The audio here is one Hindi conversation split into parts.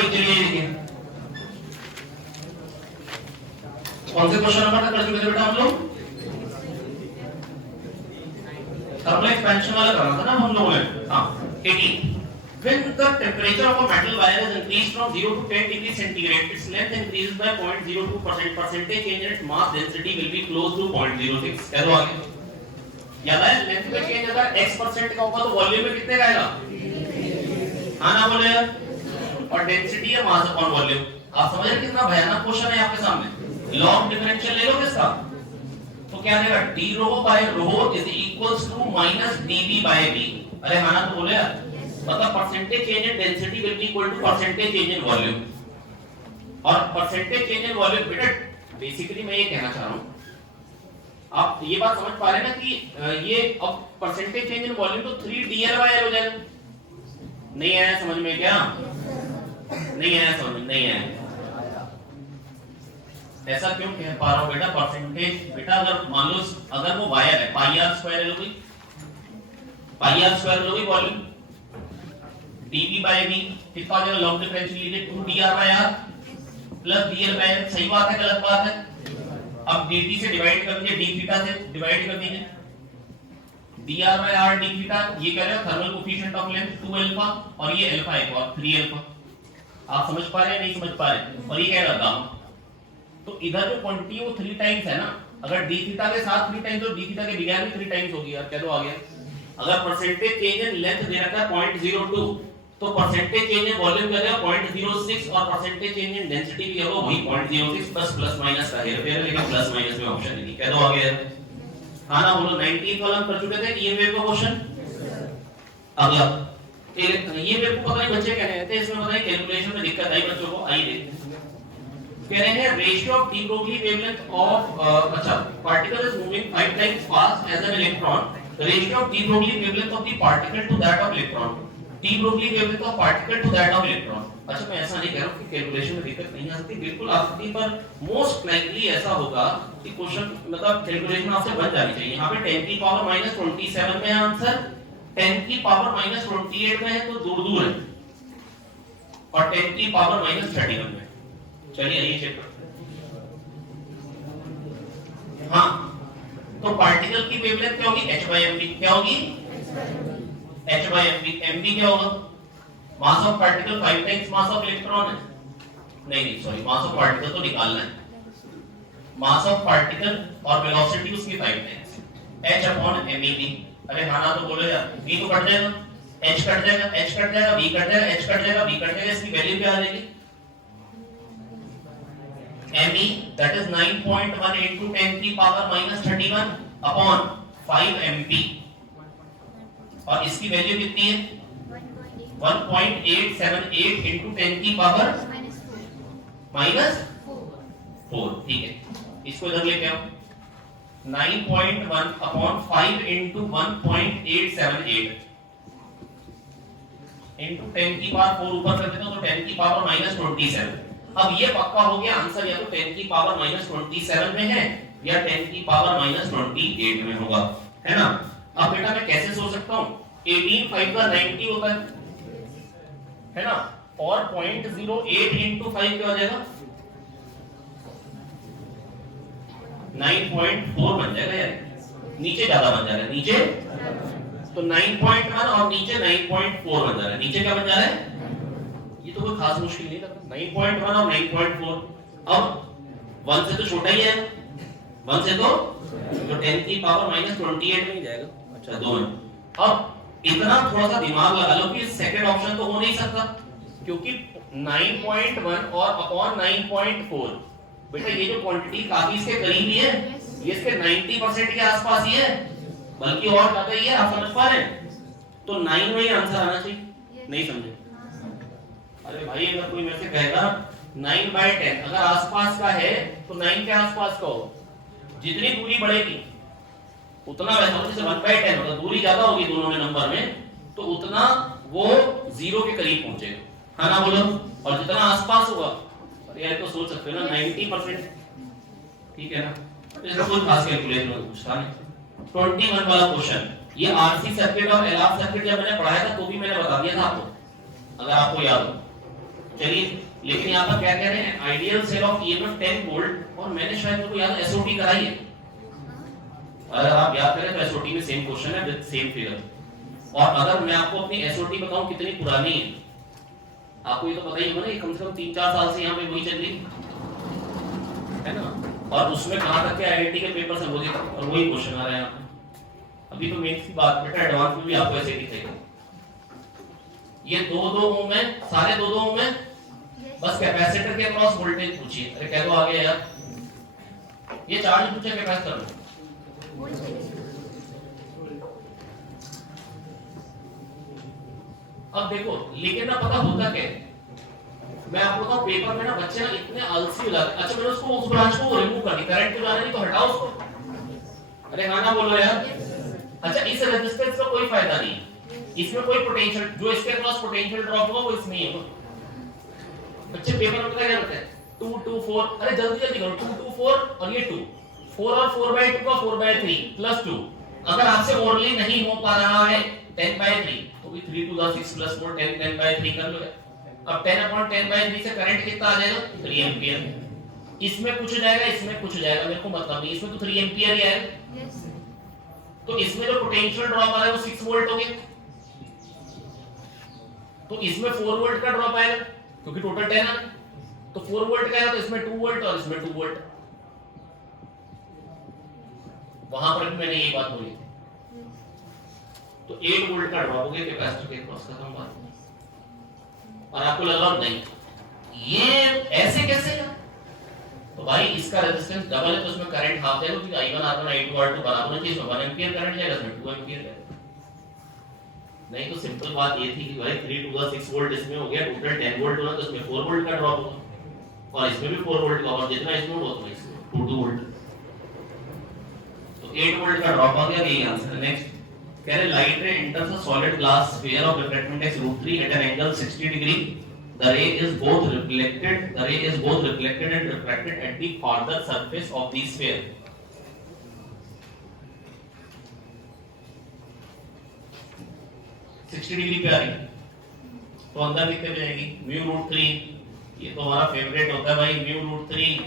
भाई चलिए देखिए कौन से क्वेश्चन नंबर तक कर चुके थे बेटा हम लोग? थर्मल एक्सपेंशन वाला करना था ना हम लोगों ने। हाँ 18 when the temperature of a metal wire is increased from 0 to 10 degrees centigrade its length increases by 0.02%. percentage change in its mass density will be close to 0.06। कह दो आगे। याद है लेंथ में चेंज अगर x% का होगा तो वॉल्यूम में कितने का आएगा? हाँ ना बोले यार। और डेंसिटी है मास अपॉन वॉल्यूम। आप समझ रहे कितना भयानक क्वेश्चन है आपके सामने। लॉग डिफरेंशियल ले लो किसका तो क्या देगा d rho by rho is equals to minus dv by v। अरे हाँ ना तो बोले यार मतलब percentage change in density will be equal to percentage change in volume. और परसेंटेज चेंज इन वॉल्यूम बेटा बेसिकली मैं ये कहना चाह रहा हूं आप ये बात समझ पा रहे हैं ना कि ये अब परसेंटेज चेंज इन वॉल्यूम तो 3dl/l हो जाएगा। नहीं आया समझ में क्या? नहीं आया समझ में? नहीं आया। ऐसा क्यों कह पा रहा हूं बेटा? परसेंटेज बेटा अगर मान लो अगर वो वायर है पाई आर स्क्वायर ले लो भाई, पाई आर स्क्वायर लो भाई वॉल्यूम dv by v कितना हो जाएगा? लॉग डिफरेंशियल लीजिए 2dr/r प्लस dl/l। सही बात है गलत बात है? अब dt से डिवाइड कर दीजिए d थीटा से डिवाइड कर दीजिए dr/r d थीटा। ये कह रहे हो thermal coefficient of length 2 alpha और ये अल्फा है और 3 अल्फा। आप समझ पा रहे हैं नहीं समझ पा रहे? और ये कह रहा गामा तो इधर जो क्वांटिटी है वो 3 टाइम्स है ना। अगर d थीटा के साथ 3 टाइम्स तो d थीटा के बगैर भी 3 टाइम्स होगी यार। कह दो आ गया। अगर परसेंटेज चेंज इन लेंथ दे रखा है 0.02 तो परसेंटेज चेंज इन वॉल्यूम क्या देगा 0.06 और परसेंटेज चेंज इन डेंसिटी भी होगा वही 0.06 प्लस माइनस का हेरफेर लेकिन प्लस माइनस में ऑप्शन नहीं। कह दो आ गया। हां ना बोलो 19th वाला कर चुके थे ये वेव का क्वेश्चन। अगला ये वेव को पता नहीं बच्चे कह रहे थे इसमें बताइए कैलकुलेशन में दिक्कत आई बच्चों को। आइए देखते हैं कह रहे हैं ratio of de Broglie wavelength of अच्छा particle is moving 5 times fast as an electron ratio of de Broglie wavelength of the particle to that of electron de Broglie wavelength of particle to that of electron. अच्छा मैं ऐसा नहीं कह रहा हूं कि कैलकुलेशन में दिक्कत नहीं आ सकती, बिल्कुल आ सकती, पर मोस्ट लाइकली ऐसा होगा कि क्वेश्चन मतलब कैलकुलेशन आपसे बन जानी चाहिए। यहां पे 10 की पावर -27 में है आंसर, 10 की पावर -28 में है तो दूर दूर है और 10 की पावर -31 में। चलिए ये चेक करते हैं। हाँ तो पार्टिकल की वेवलेंथ क्या होगी h/mv। क्या होगी h/mv। mv क्या होगा? Mass of particle 5 times mass of electron है। नहीं सॉरी मास ऑफ पार्टिकल तो निकालना है। मास ऑफ पार्टिकल और वेलोसिटी उसकी 5 टाइम्स h/mev। अरे हाँ ना तो बोलो यार v तो कट जाएगा h कट जाएगा h कट जाएगा v कट जाएगा h कट जाएगा v कट जाएगा। इसकी वैल्यू क्या आ जाएगी? me that is 9.1 into 10 की पावर -31 upon 5 mp और इसकी वैल्यू कितनी है 1.878 into 10 की पावर -4। ठीक है इसको इधर लेके आओ 9.1 upon 5 into 1.878 into 10 की पावर 4 ऊपर कर देता हूं तो 10 की पावर -27। अब ये पक्का हो गया आंसर या तो 10 की पावर -27 में है या 10 की पावर -28 में होगा, है ना। अब बेटा मैं कैसे सोच सकता हूं 18 5 का 90 होता है ना, और 0.08 into 5 क्या हो जाएगा 9.4 बन जाएगा यार। नीचे ज्यादा बन जा रहा है नीचे तो 9.1 और नीचे 9.4 बन जा रहा है। नीचे क्या बन जा रहा है ये तो कोई खास मुश्किल नहीं लगता 9.1 और 9.4। अब 1 से तो छोटा ही है 1 से तो 10 की पावर -28 में ही जाएगा। अच्छा 2 है। अब इतना थोड़ा सा दिमाग लगा लो कि सेकंड ऑप्शन तो हो नहीं सकता क्योंकि 9.1 और अपॉन 9.4 बेटा ये जो क्वांटिटी काफी इसके करीब ही है, ये इसके 90% के आसपास ही है बल्कि और ज्यादा ही है। आप समझ पा रहे हैं तो 9 में ही आंसर आना चाहिए। नहीं समझे? अरे भाई अगर कोई मेरे से कहेगा 9/10 अगर आसपास का है तो 9 के आसपास का हो, जितनी दूरी बढ़ेगी उतना वैसा होगा। जैसे 1/10 होगा दूरी ज्यादा होगी दोनों में नंबर में तो उतना वो 0 के करीब पहुंचेगा, है ना बोलो। और जितना आसपास होगा यार तो सोच सकते हो ना 90%। ठीक है ना, इसका कोई खास कैलकुलेशन पूछता नहीं। 21 वाला क्वेश्चन ये आरसी सर्किट और एलआर सर्किट जब मैंने पढ़ाया था तो भी मैंने बता दिया था आपको, अगर आपको याद हो। चलिए, लेकिन यहाँ पर क्या कह रहे हैं, ideal cell of EMF 10 volt, और मैंने शायद मेरे को याद एसओटी कराई है, अगर आप याद करें तो एसओटी में सेम क्वेश्चन है विद सेम फिगर। और अगर मैं आपको अपनी एसओटी बताऊं कितनी पुरानी है, आपको ये तो पता ही होगा ना, ये कम से कम 3-4 साल से यहाँ पे वही चल रही है ना, और उसमें कहां तक के आईआईटी के पेपर से और वही क्वेश्चन आ रहे हैं यहाँ पे। अभी तो मेन सी बात बेटा, एडवांस में भी आपको ऐसे दिखेगा, ये 2-2 ओम है, सारे 2-2 ओम है, बस कैपेसिटर के अक्रॉस वोल्टेज पूछिए। अरे कह दो आगे यार, ये चार्ज पूछे कैपेसिटर में, अब देखो, लेकिन ना पता होता क्या, मैं आपको बताऊं पेपर में ना बच्चे ना इतने आलसी हो जाते हैं। अच्छा मैंने उसको उस ब्रांच को रिमूव कर दी, करंट तो जाने नहीं तो हटाओ उसको, अरे हाँ ना बोलो यार। अच्छा इस रेजिस्टेंस का कोई फायदा नहीं है, इसमें कोई पोटेंशियल, जो इसके क्रॉस पोटेंशियल ड्रॉप होगा वो इसमें ही होगा। बच्चे पेपर में क्या करते हैं 2 2 4, अरे जल्दी जल्दी करो, 2 2 4 और ये 2 4 और 4/2 का 4/3 प्लस 2, अगर आपसे ओरली नहीं हो पा रहा है 10/3 तो भी 3 2 6 प्लस 4 10 10/3 कर लो। अब 10/10/3 से करंट कितना आ जाएगा 3 एंपियर। इसमें कुछ हो जाएगा, इसमें कुछ हो जाएगा, मेरे को मतलब नहीं, इसमें तो 3 एंपियर ही आएगा। तो इसमें जो पोटेंशियल ड्रॉप आ रहा है वो 6 वोल्ट हो गया, तो इसमें 4 वोल्ट का ड्रॉप आएगा क्योंकि टोटल 10 है, तो 4 वोल्ट का आएगा, तो इसमें 2 वोल्ट और इसमें 2 वोल्ट। वहां पर भी मैंने यही बात बोली थी, तो 8 वोल्ट का ड्रॉप हो गया कैपेसिटर के क्रॉस, खत्म बात। और आपको लग रहा नहीं ये ऐसे कैसे है, तो भाई इसका रेजिस्टेंस डबल है तो इसमें करंट हाफ जाएगा, क्योंकि I1 R1 I2 R2 बराबर है, इसमें 1 एंपियर करंट जाएगा, इसमें 2 एंपियर जाएगा। नहीं तो सिंपल बात ये थी कि भाई 3 2 6 वोल्ट इसमें हो गया, टोटल 10 वोल्ट होना, तो इसमें 4 वोल्ट का ड्रॉप होगा, और इसमें भी 4 वोल्ट का, और जितना इसमें होगा उतना इसमें 2 वोल्ट, तो 8 वोल्ट का ड्रॉप आ गया। यही आंसर है। नेक्स्ट कह रहे लाइट रे enters a solid glass sphere of refracting index √3 at an angle 60 degree. The ray is both reflected and refracted at the farther surface of the sphere. Degree पे आ रही, तो अंदर कितने पे जाएगी μ√3, ये तो हमारा फेवरेट होता है भाई μ√3,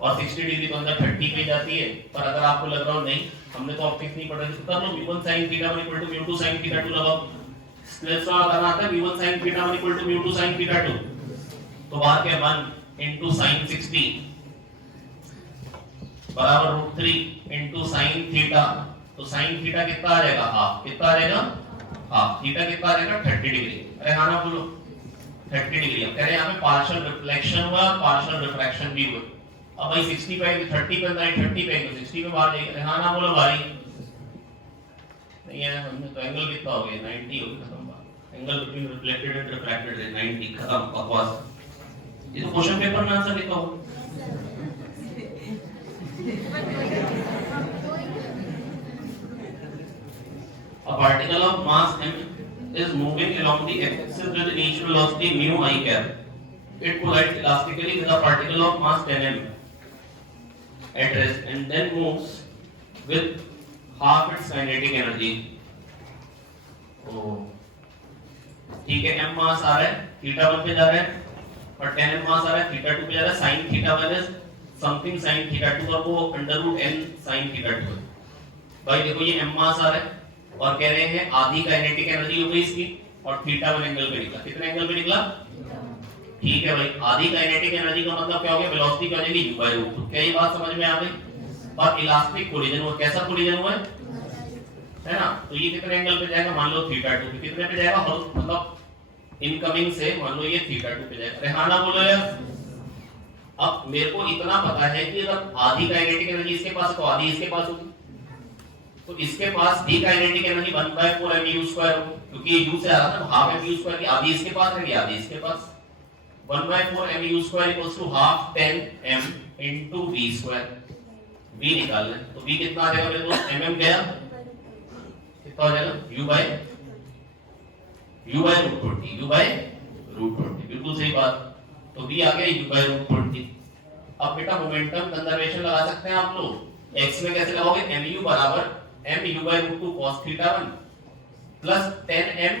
और 60 डिग्री तो अंदर 30 पे जाती है। पर अगर आपको लग रहा हो नहीं हमने तो ऑप्टिक्स नहीं पढ़ा, तो कर लो v1 sin θ = μ2 sin θ2 लगाओ, स्प्लिट का करना आता है v1 sin θ = μ2 sin θ2, तो बाहर क्या 1 into sin 60 बराबर √3 into sin θ, तो sin θ कितना आ जाएगा हाफ, कितना आ जाएगा हाफ, थीटा कितना आ जाएगा 30 डिग्री। अरे हाँ ना बोलो 30 डिग्री। अब कह रहे हैं यहाँ पे पार्शियल रिफ्लेक्शन हुआ, पार्शियल रिफ्रैक्शन भी हुआ। अब भाई 60 पे 30 पे अंदर 30 पे तो 60 पे बाहर जाएगा। हाँ ना बोलो भाई, नहीं है हमने तो एंगल कितना हो गया 90 हो गया, खत्म बात। Angle between reflected and refracted है 90, खत्म बकवास। ये तो क्वेश्चन पेपर में आंसर लिखा होगा। A particle of mass m is moving along the axis with initial velocity mu I cap. It collides elastically with a particle of mass 10 m at rest and then moves with half its kinetic energy. ठीक है, m मास आ रहा है, थीटा 1 पे जा रहा है, और 10 m मास आ रहा है, थीटा 2 पे जा रहा है, sin theta 1 is something sin theta 2 और वो √n sin थीटा 2 है। भाई देखो ये m मास आ रहा है और कह रहे हैं आधी काइनेटिक एनर्जी हो गई इसकी, और थीटा 1 एंगल पे निकला। कितने एंगल पे निकला? ठीक है भाई, आधी काइनेटिक एनर्जी का मतलब क्या हो गया, वेलोसिटी क्या हो जाएगी u/√2। क्या ये बात समझ में आ गई? और इलास्टिक कोलिजन हुआ, कैसा कोलिजन हुआ है ना, तो ये कितने एंगल पे जाएगा, मान लो थीटा 2 पे। कितने पे जाएगा, मतलब इनकमिंग से मान लो ये थीटा 2 पे जाएगा। अरे हाँ ना बोलो यार। अब मेरे को इतना पता है कि अगर आधी काइनेटिक एनर्जी इसके पास तो आधी इसके पास होगी, तो इसके पास डी काइनेटिक एनर्जी 1/4 mu², क्योंकि ये u से आ रहा था, हाफ mu² की आधी इसके पास है, आधी इसके पास। 1/4 mu² = half 10 m into v²। v निकालना है, तो v कितना आ जाएगा मेरे दोस्त, mm गया, कितना हो जाएगा u/√20, बिल्कुल सही बात। तो v आ गया u/√20। अब बेटा मोमेंटम कंजर्वेशन लगा सकते हैं आप लोग। x में कैसे लगाओगे, mu बराबर mu/√2 cos θ1 plus 10 m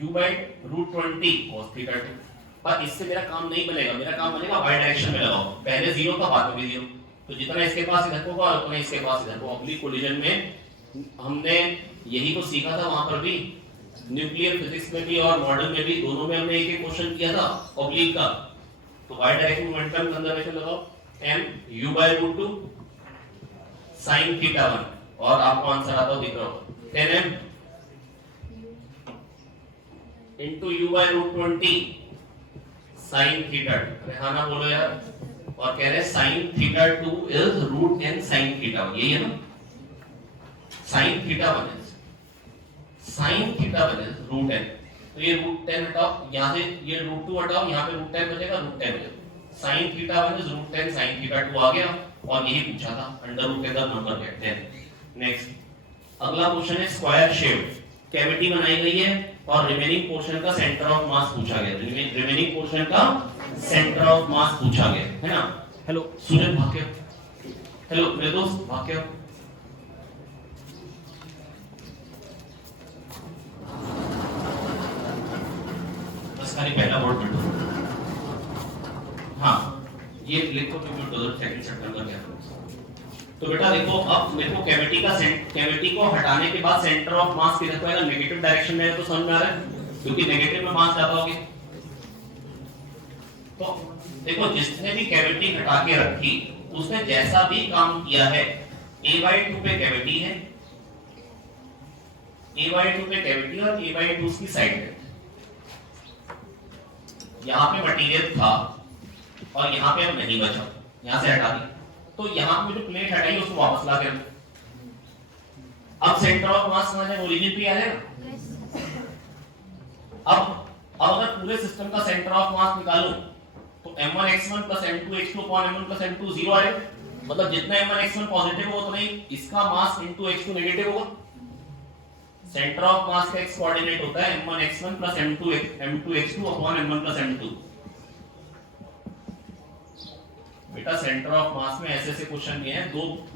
u/√20 cos θ2। पर इससे मेरा काम नहीं बनेगा, मेरा काम बनेगा वाई डायरेक्शन में लगाओ, पहले जीरो था बाद में भी जीरो, तो जितना इसके पास इधर को होगा उतना इसके पास इधर को। ऑब्लिक कोलिजन में हमने यही तो सीखा था वहां पर भी, न्यूक्लियर फिजिक्स में भी और मॉडल में भी, दोनों में हमने एक एक क्वेश्चन किया था ऑब्लिक का। तो वाई डायरेक्शन मोमेंटम कंजर्वेशन लगाओ, m u/√2 sin θ1, और आपको आंसर आता हो दिख रहा हो 10m into u/√20 sin θ2। Rehana बोलो यार, और कह रहे हैं sin θ2 is √n sin θ1, यही है ना, sin θ1 is √n, तो ये √10 हटाओ, यहाँ से ये √2 हटाओ, यहाँ पे √10 बचेगा, √10 बचेगा, sin θ1 is √10 sin θ2 आ गया, और यही पूछा था, अंडर रूट का नंबर कहते हैं। नेक्स्ट अगला क्वेश्चन है स्क्वायर शेप, कैविटी बनाई गई है और रिमेनिंग पोर्शन का सेंटर ऑफ मास पूछा गया, रिमेनिंग पोर्शन का सेंटर ऑफ मास पूछा गया है ना। हेलो सूरज भाग्य, हेलो मेरे दोस्त भाग्य, बस खाली पहला वर्ड पढ़ दो। हाँ ये लिखो कि मैं 2 सितंबर क्या। तो बेटा देखो, अब मेरे को कैविटी को हटाने के बाद सेंटर ऑफ मास किधर को आएगा, नेगेटिव डायरेक्शन में है, तो समझ में आ रहा है, क्योंकि नेगेटिव में मास ज्यादा होगी। तो देखो जिसने भी कैविटी हटा के रखी उसने जैसा भी काम किया है, a/2 पे कैविटी है, a/2 पे कैविटी और a/2 उसकी साइड है, यहाँ पे मटेरियल था और यहाँ पे अब नहीं बचा, यहाँ से हटा दी, तो यहाँ पे जो प्लेट हटाई उसको वापस ला के रख। अब सेंटर ऑफ मास समझे, ओरिजिन पे आ जाएगा। अब अगर पूरे सिस्टम का सेंटर ऑफ मास निकालो तो m1x1 m2x2 m1 m2 0 आएगा, मतलब जितना m1x1 पॉजिटिव हो उतना ही इसका मास x2 नेगेटिव होगा। सेंटर ऑफ मास का x कोऑर्डिनेट होता है m1x1 m2x2 m1 m2। बेटा सेंटर ऑफ मास में ऐसे ऐसे क्वेश्चन दिए हैं,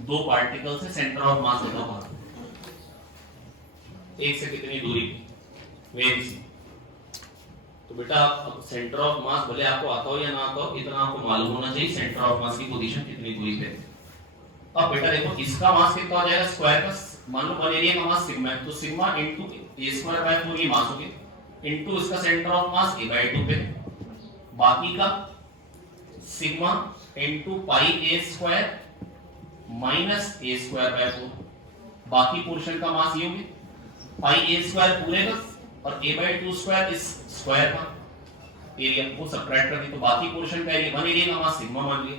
दो पार्टिकल से सेंटर ऑफ मास बताओ, एक से कितनी दूरी वेव्स। तो बेटा अब सेंटर ऑफ मास भले आपको आता हो या ना आता हो, इतना आपको मालूम होना चाहिए सेंटर ऑफ मास की पोजीशन कितनी दूरी पे। अब बेटा देखो इसका मास कितना हो जाएगा, स्क्वायर का मान लो वन एरिया का मास सिग्मा है, तो सिग्मा इनटू a²/4 ये मास हो गया, इनटू इसका सेंटर ऑफ मास a/2 पे, बाकी का सिग्मा इनटू पाई a² माइनस a²/4, बाकी पोर्शन का मास ये होगी पाई a² पूरे का और a/2² इस स्क्वायर का एरिया को सब्ट्रैक्ट कर दी, तो बाकी पोर्शन का एरिया वन एरिया का मास सिग्मा मान लिया।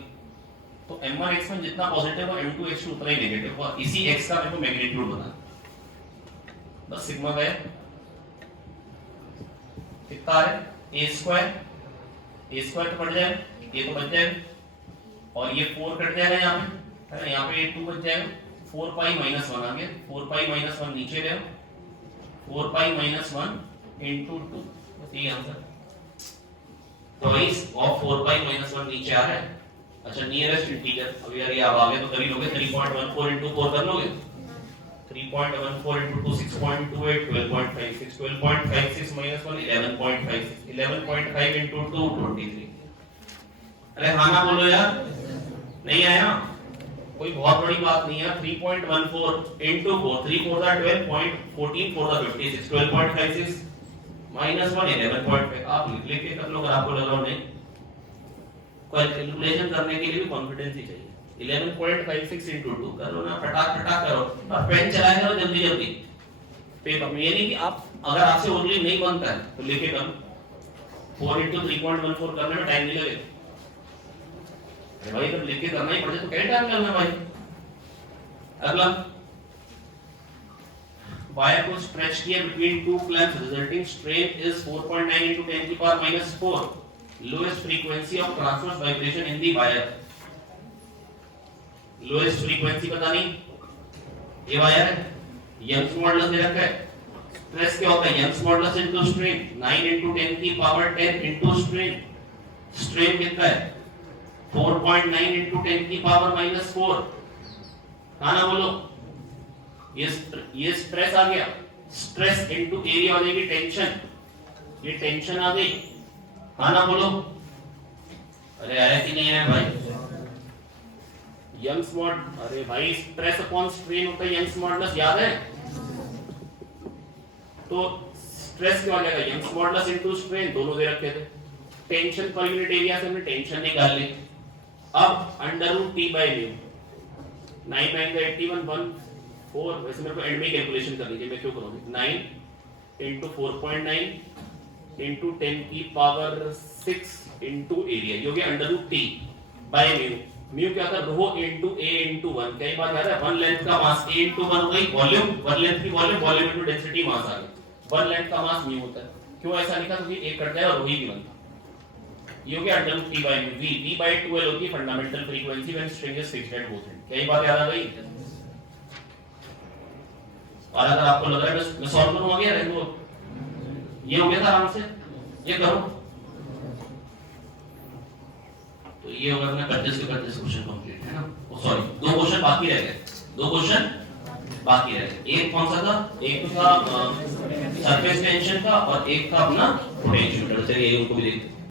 तो m1x1 जितना पॉजिटिव है m2x2 उतना ही नेगेटिव होगा, इसी x का मेरे को मैग्नीट्यूड बना, बस सिग्मा गया कितना आ रहा है a² तो कट जाएगा, ये तो बच जाएगा और ये 4 कट जाएगा यहाँ पे, है ना, यहाँ पे 2 बच जाएगा, 4 पाई माइनस 1 आ गया, 4 पाई माइनस 1 नीचे रहे, 4 पाई माइनस 1 इनटू 2, ये answer twice of 4 pi minus 1 नीचे आ रहा है। अच्छा नियरेस्ट इंटीजर, अब यार ये अब आ गया तो कर ही लोगे, 3.14 इनटू 4 कर लोगे, 3.14 इनटू 2 6.28 12.56 12.56 माइनस 1 11.56 11.5 इनटू 2 23। अरे हाँ ना बोलो यार, नहीं आया, कोई बहुत बड़ी बात नहीं है। 3.14 इनटू 4 3 4 12 14 4 56 12.56 माइनस 1 11.5। आप लिख के कर लो अगर आपको लग रहा हो नहीं, कैलकुलेशन करने के लिए भी कॉन्फिडेंस ही चाहिए। 11.56 इनटू 2 करो ना, फटाक फटाक करो और पेन चलाया करो जल्दी जल्दी पेपर में, ये नहीं कि आप अगर आपसे ओनली नहीं बनता है तो लिखे करो। 4 इनटू 3.14 करने में टाइम नहीं लगेगा। अरे भाई जब लिख के करना ही पड़े तो क्या टाइम लगना भाई। अगला वायर को स्ट्रेच किया between two clamps, resulting strain is 4.9 into 10 की power minus 4, lowest frequency of transverse vibration in the wire. Lowest frequency पता नहीं, ये वायर है, यंग्स मॉडुलस दे रखा है। स्ट्रेस क्या होता है, Young's modulus into strain, 9 into 10 की पावर 10 इनटू स्ट्रेन। स्ट्रेन कितना है 4.9 into 10 की पावर माइनस 4। हाँ ना बोलो, ये स्ट्रेस आ गया, स्ट्रेस इनटू एरिया हो जाएगी टेंशन, ये टेंशन आ गई हाँ ना बोलो, अरे आया कि नहीं आया भाई? यंग्स मॉड, अरे भाई स्ट्रेस अपॉन स्ट्रेन होता है यंग्स मॉडुलस, याद है? तो स्ट्रेस क्या हो जाएगा, यंग्स मॉडुलस इनटू स्ट्रेन, दोनों दे रखे थे। टेंशन पर यूनिट एरिया से हमने टेंशन निकाल ली। अब under root T by mu, 9 9 का 81 1 4, वैसे मेरे को एंड में कैलकुलेशन कर लीजिए, मैं क्यों करूंगी, 9 इंटू 4.9 इंटू 10 की पावर 6 इंटू एरिया, ये हो गया under root T by mu. Mu क्या था, रो इंटू ए इंटू 1, कई बार याद है, 1 लेंथ का मास ए इंटू 1 हो गई, वॉल्यूम 1 लेंथ की volume, volume into density mass आ गया, 1 लेंथ का मास म्यू होता है। क्यों ऐसा लिखा, क्योंकि एक कट जाएगा और वही गिवन था। ये हो गया under root T by mu. V V by 12 होती है fundamental frequency when string is fixed at both end. क्या ये बात याद आ गई? और अगर आपको लग रहा है मैं सॉल्व करूं, आ गया देखो, ये हो गया था आराम से, ये करो तो ये होगा अपना 25 के 25 क्वेश्चन कंप्लीट है ना। सॉरी, 2 क्वेश्चन बाकी रह गए, 2 क्वेश्चन बाकी रह गए। एक कौन सा था, एक तो था सरफेस टेंशन का और एक था अपना पोटेंशियोमीटर। चलिए उनको भी देखते हैं।